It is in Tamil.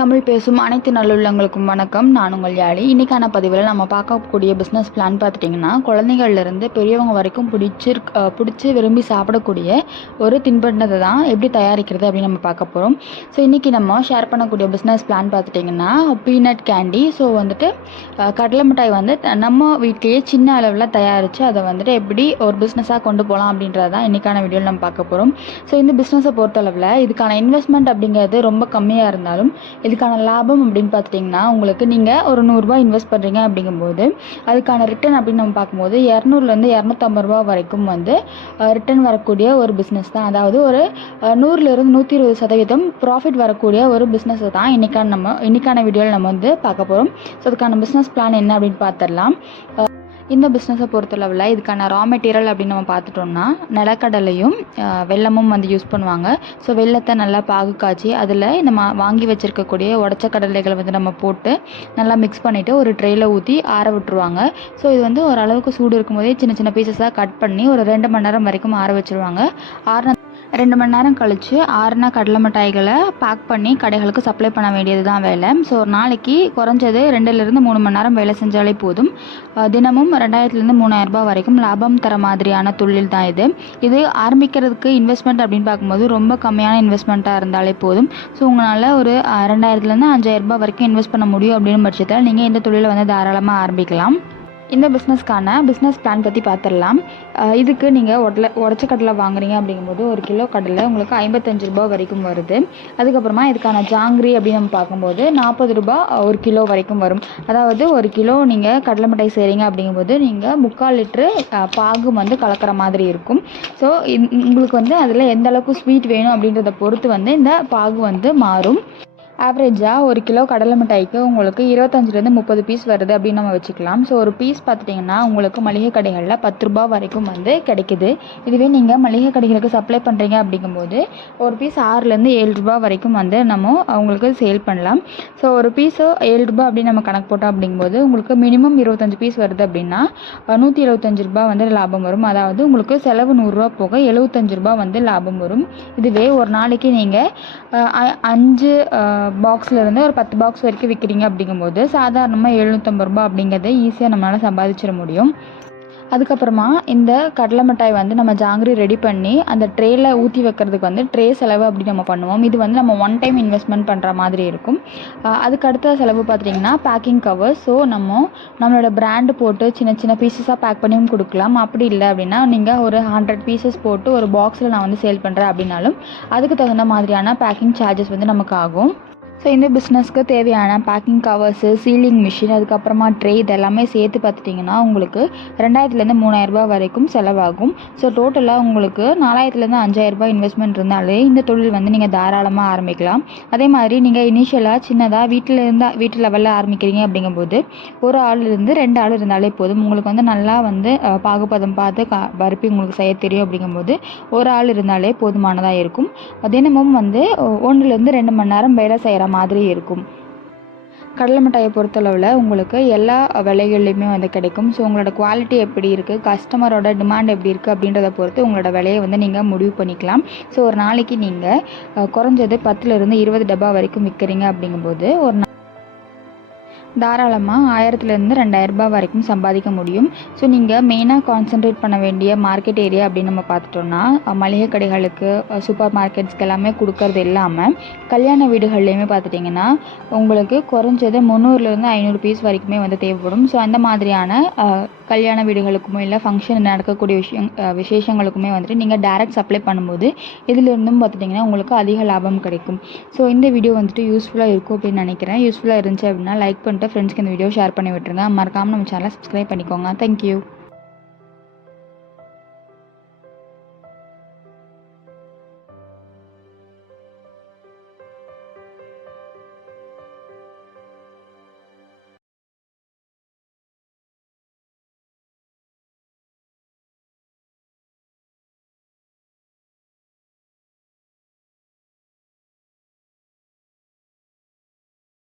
தமிழ் பேசும் அனைத்து நல்லுள்ளங்களுக்கும் வணக்கம். நான் உங்கள் யாழி. இன்றைக்கான பதிவில் நம்ம பார்க்கக்கூடிய பிஸ்னஸ் பிளான் பார்த்துட்டிங்கன்னா, குழந்தைகள்லேருந்து பெரியவங்க வரைக்கும் பிடிச்சி விரும்பி சாப்பிடக்கூடிய ஒரு தின்பண்டத்தை தான் எப்படி தயாரிக்கிறது அப்படின்னு நம்ம பார்க்க போகிறோம். ஸோ இன்றைக்கி நம்ம ஷேர் பண்ணக்கூடிய பிஸ்னஸ் பிளான் பார்த்துட்டிங்கன்னா பீனட் கேண்டி. ஸோ கடலை மிட்டாய் நம்ம வீட்டிலேயே சின்ன அளவில் தயாரித்து அதை எப்படி ஒரு பிஸ்னஸாக கொண்டு போகலாம் அப்படின்றது தான் இன்றைக்கான வீடியோவில் நம்ம பார்க்க போகிறோம். ஸோ இந்த பிஸ்னஸை பொறுத்தளவில் இதுக்கான இன்வெஸ்ட்மெண்ட் அப்படிங்கிறது ரொம்ப கம்மியாக இருந்தாலும் இதுக்கான லாபம் அப்படின்னு பார்த்துட்டிங்கன்னா, உங்களுக்கு நீங்கள் ஒரு 100 ரூபாய் இன்வெஸ்ட் பண்ணுறீங்க அப்படிங்கும்போது அதுக்கான ரிட்டர்ன் அப்படின்னு நம்ம பார்க்கும்போது 200லேருந்து 250 ரூபா வரைக்கும் ரிட்டர்ன் வரக்கூடிய ஒரு பிஸ்னஸ் தான். அதாவது ஒரு 100லேருந்து 120% ப்ராஃபிட் வரக்கூடிய ஒரு பிஸ்னஸை தான் இன்றைக்கான வீடியோவில் நம்ம பார்க்க போகிறோம். ஸோ அதுக்கான பிஸ்னஸ் பிளான் என்ன அப்படின்னு பார்த்துடலாம். இந்த பிஸ்னஸை பொறுத்தளவில் இதுக்கான ரா மெட்டீரியல் அப்படின்னு நம்ம பார்த்துட்டோம்னா நிலக்கடலையும் வெல்லமும் யூஸ் பண்ணுவாங்க. ஸோ வெல்லத்தை நல்லா பாகு காய்ச்சி அதில் நம்ம வாங்கி வச்சுருக்கக்கூடிய உடச்ச கடலைகளை நம்ம போட்டு நல்லா மிக்ஸ் பண்ணிவிட்டு ஒரு ட்ரெயில் ஊற்றி ஆற விட்டுருவாங்க. ஸோ இது ஓரளவுக்கு சூடு இருக்கும்போதே சின்ன சின்ன பீசஸாக கட் பண்ணி ஒரு 2 மணி நேரம் வரைக்கும் ஆற வச்சுருவாங்க. 2 மணி நேரம் கழித்து ஆறுன கடலை மிட்டாய்களை பேக் பண்ணி கடைகளுக்கு சப்ளை பண்ண வேண்டியது தான் வேலை. ஸோ ஒரு நாளைக்கு குறைஞ்சது 2லேருந்து 3 மணி நேரம் வேலை செஞ்சாலே போதும். தினமும் 2000லேருந்து 3000 ரூபாய் வரைக்கும் லாபம் தர மாதிரியான தொழில் தான் இது ஆரம்பிக்கிறதுக்கு இன்வெஸ்ட்மெண்ட் அப்படின்னு பார்க்கும்போது ரொம்ப கம்மியான இன்வெஸ்ட்மெண்ட்டாக இருந்தாலே போதும். ஸோ உங்களால் ஒரு 2000லேருந்து 5000 ரூபாய் வரைக்கும் இன்வெஸ்ட் பண்ண முடியும் அப்படின்னு பட்சத்தில் நீங்கள் இந்த தொழிலை தாராளமாக ஆரம்பிக்கலாம். இந்த பிஸ்னஸ்க்கான பிஸ்னஸ் பிளான் பற்றி பார்த்துடலாம். இதுக்கு நீங்கள் உடச்ச கடலை வாங்குறீங்க அப்படிங்கும்போது 1 கிலோ கடலை உங்களுக்கு 55 ரூபாய் வரைக்கும் வருது. அதுக்கப்புறமா இதுக்கான ஜாங்கிரி அப்படின்னு நம்ம பார்க்கும்போது 40 ரூபாய் 1 கிலோ வரைக்கும் வரும். அதாவது 1 கிலோ நீங்கள் கடலை மிட்டாய் செய்கிறீங்க அப்படிங்கும்போது நீங்கள் 3/4 லிட்டரு பாகு கலக்கிற மாதிரி இருக்கும். ஸோ உங்களுக்கு அதில் எந்த அளவுக்கு ஸ்வீட் வேணும் அப்படின்றத பொறுத்து இந்த பாகு மாறும். ஆவரேஜாக 1 கிலோ கடலை மிட்டாய்க்கு உங்களுக்கு 25லேருந்து 30 பீஸ் வருது அப்படின்னு நம்ம வச்சுக்கலாம். ஸோ ஒரு பீஸ் பார்த்துட்டிங்கன்னா உங்களுக்கு மளிகை கடைகளில் 10 ரூபாய் வரைக்கும் கிடைக்குது. இதுவே நீங்கள் மளிகை கடைகளுக்கு சப்ளை பண்ணுறீங்க அப்படிங்கும்போது ஒரு பீஸ் 6லேருந்து 7 ரூபாய் வரைக்கும் நம்ம அவங்களுக்கு சேல் பண்ணலாம். ஸோ ஒரு பீஸு 7 ரூபாய் அப்படின்னு நம்ம கணக்கு போட்டோம் அப்படிங்கும்போது உங்களுக்கு மினிமம் 25 பீஸ் வருது அப்படின்னா 175 ரூபாய் லாபம் வரும். அதாவது உங்களுக்கு செலவு 100 ரூபா போக 75 ரூபாய் லாபம் வரும். இதுவே ஒரு நாளைக்கு நீங்கள் 5 பாக்ஸ்லேருந்து ஒரு 10 பாக்ஸ் வரைக்கும் விற்கிறீங்க அப்படிங்கும்போது சாதாரணமாக 750 ரூபாய் அப்படிங்கிறத ஈஸியாக நம்மளால் சம்பாதிச்சிட முடியும். அதுக்கப்புறமா இந்த கடலை மிட்டாய் நம்ம ஜாங்கிரி ரெடி பண்ணி அந்த ட்ரேயில் ஊற்றி வைக்கிறதுக்கு ட்ரே செலவு அப்படி நம்ம பண்ணுவோம். இது நம்ம 1 டைம் இன்வெஸ்ட்மெண்ட் பண்ணுற மாதிரி இருக்கும். அதுக்கு அடுத்த செலவு பார்த்துட்டிங்கன்னா பேக்கிங் கவர். ஸோ நம்மளோட பிராண்டு போட்டு சின்ன சின்ன பீசஸாக பேக் பண்ணியும் கொடுக்கலாம். அப்படி இல்லை அப்படின்னா நீங்கள் ஒரு 100 பீசஸ் போட்டு ஒரு பாக்ஸில் நான் சேல் பண்ணுறேன் அப்படின்னாலும் அதுக்கு தகுந்த மாதிரியான பேக்கிங் சார்ஜஸ் நமக்கு ஆகும். ஸோ இந்த பிஸ்னஸ்க்கு தேவையான பேக்கிங் கவர்ஸு, சீலிங் மிஷின், அதுக்கப்புறமா ட்ரே இதெல்லாமே சேர்த்து பார்த்துட்டிங்கன்னா உங்களுக்கு 2000லேருந்து 3000 ரூபாய் வரைக்கும் செலவாகும். ஸோ டோட்டலாக உங்களுக்கு 4000லேருந்து 5000 ரூபாய் இன்வெஸ்ட்மெண்ட் இருந்தாலே இந்த தொழில் நீங்கள் தாராளமாக ஆரம்பிக்கலாம். அதே மாதிரி நீங்கள் இனிஷியலாக சின்னதாக வீட்டு லெவலில் ஆரம்பிக்கிறீங்க அப்படிங்கும்போது ஒரு ஆளிலிருந்து 2 ஆள் இருந்தாலே போதும். உங்களுக்கு நல்லா பாகுபதம் பார்த்து பருப்பி உங்களுக்கு செய்ய தெரியும் அப்படிங்கும்போது ஒரு ஆள் இருந்தாலே போதுமானதாக இருக்கும். தினமும் 1லேருந்து 2 மணி நேரம் வேலை செய்கிற மாதிரி இருக்கும். கடலை மிட்டாயை பொறுத்தளவில் உங்களுக்கு எல்லா விலைகள்லையுமே கிடைக்கும். ஸோ உங்களோட குவாலிட்டி எப்படி இருக்குது, கஸ்டமரோட டிமாண்ட் எப்படி இருக்குது அப்படின்றத பொறுத்து உங்களோட விலையை நீங்கள் முடிவு பண்ணிக்கலாம். ஸோ ஒரு நாளைக்கு நீங்கள் குறைஞ்சது 10லேருந்து 20 டப்பா வரைக்கும் விற்கிறீங்க அப்படிங்கும்போது ஒரு தாராளமாக 1000லேருந்து 2000 ரூபாய் வரைக்கும் சம்பாதிக்க முடியும். ஸோ நீங்கள் மெயினாக கான்சென்ட்ரேட் பண்ண வேண்டிய மார்க்கெட் ஏரியா அப்படின்னு நம்ம பார்த்துட்டோம்னா மளிகை கடைகளுக்கு, சூப்பர் மார்க்கெட்ஸ்க்கு எல்லாமே கொடுக்கறது இல்லாமல் கல்யாண வீடுகள்லையுமே பார்த்துட்டிங்கன்னா உங்களுக்கு குறைஞ்சது 300லேருந்து 500 பீஸ் வரைக்குமே தேவைப்படும். ஸோ அந்த மாதிரியான கல்யாண வீடுகளுக்குமே இல்லை ஃபங்க்ஷன் நடக்கக்கூடிய விசேஷங்களுக்குமே நீங்கள் டைரக்ட் சப்ளை பண்ணும்போது இதிலிருந்தும் பார்த்துட்டிங்கன்னா உங்களுக்கு அதிக லாபம் கிடைக்கும். ஸோ இந்த வீடியோ யூஸ்ஃபுல்லாக இருக்கும் அப்படின்னு நினைக்கிறேன். யூஸ்ஃபுல்லாக இருந்துச்சு அப்படின்னா லைக் பண்ணிட்டு ஃப்ரெண்ட்ஸ்க்கு இந்த வீடியோ ஷேர் பண்ணி விட்டுருங்க. மறக்காமல் நம்ம சேனலை சப்ஸ்கிரைப் பண்ணிக்கோங்க. தேங்க்யூ.